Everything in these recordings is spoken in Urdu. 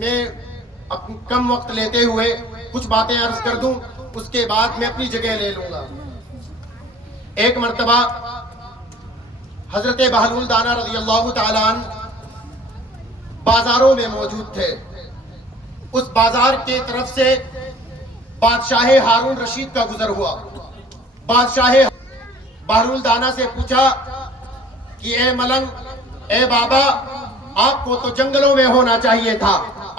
میں کم وقت لیتے ہوئے کچھ باتیں عرض کر دوں، اس کے بعد میں اپنی جگہ لے لوں گا۔ ایک مرتبہ حضرت بہلول دانا رضی اللہ تعالیٰ عنہ بازاروں میں موجود تھے۔ اس بازار کے طرف سے بادشاہ ہارون رشید کا گزر ہوا۔ بادشاہ بہلول دانا سے پوچھا کہ اے ملنگ، اے بابا، آپ کو تو جنگلوں میں ہونا چاہیے تھا،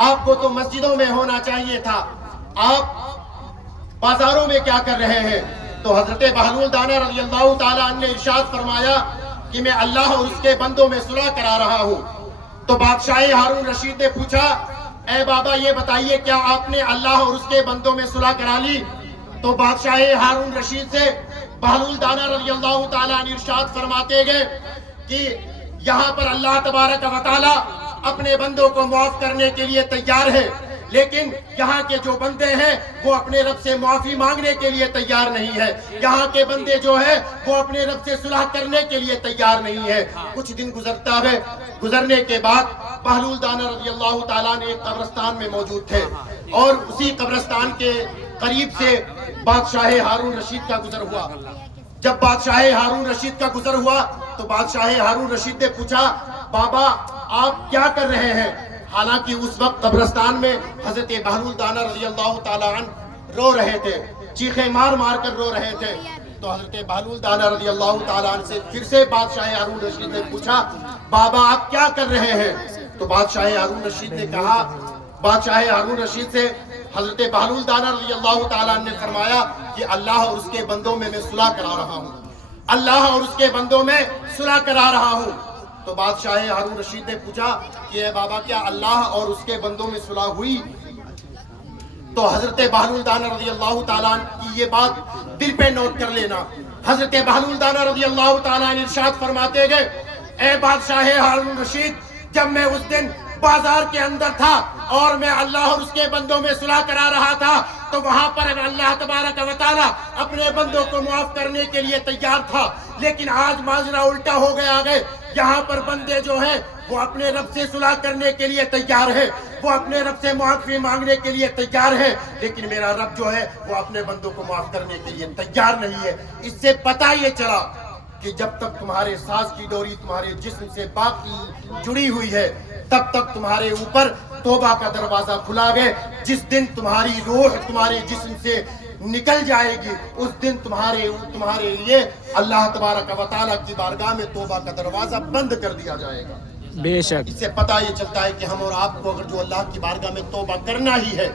آپ کو تو مسجدوں میں ہونا چاہیے تھا، آپ بازاروں میں کیا کر رہے ہیں؟ تو حضرت بہلول دانا رضی اللہ تعالیٰ عنہ نے ارشاد فرمایا کہ میں اللہ اور اس کے بندوں میں صلح کرا رہا ہوں۔ تو بادشاہ ہارون رشید نے پوچھا، اے بابا یہ بتائیے کیا آپ نے اللہ اور اس کے بندوں میں صلح کرا لی؟ تو بادشاہ ہارون رشید سے بہلول دانا رضی اللہ تعالیٰ عنہ ارشاد فرماتے گئے کہ یہاں پر اللہ تبارک و تعالیٰ اپنے بندوں کو معاف کرنے کے لیے تیار ہے، لیکن یہاں کے جو بندے ہیں وہ اپنے رب سے معافی مانگنے کے لیے تیار نہیں ہے۔ یہاں کے بندے جو ہیں وہ اپنے رب سے صلح کرنے کے لیے تیار نہیں ہے۔ کچھ دن گزرنے کے بعد بہلول دانا رضی اللہ تعالیٰ نے ایک قبرستان میں موجود تھے، اور اسی قبرستان کے قریب سے بادشاہ ہارون رشید کا گزر ہوا۔ جب بادشاہ ہارون رشید کا گزر ہوا تو بادشاہ ہارون رشید نے پوچھا، بابا آپ کیا کر رہے ہیں؟ حالانکہ اس وقت قبرستان میں حضرت بہلول دانا رضی اللہ تعالیٰ عنہ رو رہے تھے، چیخیں مار مار کر رو رہے تھے۔ تو حضرت بہلول دانا رضی اللہ تعالیٰ عنہ سے پھر سے بادشاہ ہارون رشید نے پوچھا، بابا آپ کیا کر رہے ہیں؟ تو بادشاہ ہارون رشید نے کہا، بادشاہ ہارون رشید سے حضرت بہلول دانا رضی اللہ تعالیٰ عنہ نے فرمایا کہ اللہ اور اس کے بندوں میں صلح کرا رہا ہوں، اللہ اور اس کے بندوں میں صلح کرا رہا ہوں۔ تو بادشاہ ہارون رشید نے پوچھا کہ اے بابا کیا اللہ اور اس کے بندوں میں صلح ہوئی؟ تو حضرت بہلول دانا رضی اللہ تعالیٰ عنہ کی یہ بات دل پہ نوٹ کر لینا۔ حضرت بہلول دانا رضی اللہ تعالیٰ عنہ ارشاد فرماتے گئے، اے بادشاہ ہارون رشید، جب میں اس دن بازار کے اندر تھا اور میں اللہ اور اس کے بندوں میں صلح کرا رہا تھا تو وہاں پر اللہ تبارک و تعالیٰ اپنے بندوں کو معاف کرنے کے لیے تیار تھا، لیکن آج ماجرا الٹا ہو گیا ہے۔ یہاں پر بندے جو ہیں وہ اپنے رب سے صلح کرنے کے لیے تیار ہے، وہ اپنے رب سے معافی مانگنے کے لیے تیار ہے، لیکن میرا رب جو ہے وہ اپنے بندوں کو معاف کرنے کے لیے تیار نہیں ہے۔ اس سے پتہ یہ چلا کہ جب تک تمہارے ساز کی ڈوری تمہارے جسم سے باقی جڑی ہوئی ہے تب تک تمہارے اوپر توبہ کا دروازہ کھلا ہے۔ جس دن تمہاری روح تمہارے جسم سے نکل جائے گی اس دن تمہارے لیے اللہ تبارک و تعالیٰ کی بارگاہ میں توبہ کا دروازہ بند کر دیا جائے گا۔ بے شک اس سے پتہ یہ چلتا ہے کہ ہم اور آپ کو اگر جو اللہ کی بارگاہ میں توبہ کرنا ہی ہے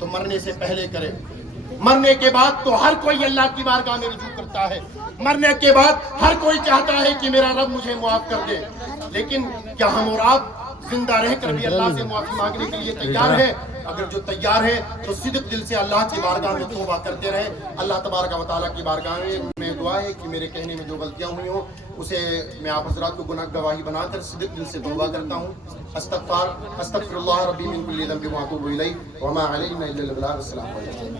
تو مرنے سے پہلے کریں۔ مرنے کے بعد تو ہر کوئی اللہ کی بارگاہ میں رجوع کرتا ہے، مرنے کے بعد ہر کوئی چاہتا ہے کہ میرا رب مجھے معاف کر دے، لیکن کیا ہم اور آپ زندہ رہ کر بھی اللہ سے معافی مانگنے کے لیے تیار ہیں؟ اگر جو تیار ہے تو صدق دل سے اللہ کی بارگاہ میں توبہ کرتے رہے۔ اللہ تبارک و تعالیٰ کی بارگاہ میں دعا ہے کہ میرے کہنے میں جو غلطیاں ہوئی ہوں اسے میں آپ حضرات کو گناہ گواہی بنا کر صدق دل سے توبہ کرتا ہوں۔ استغفر اللہ ربی من کل ذنب واتوب الیہ وما علینا الا البلاغ۔ السلام علیکم۔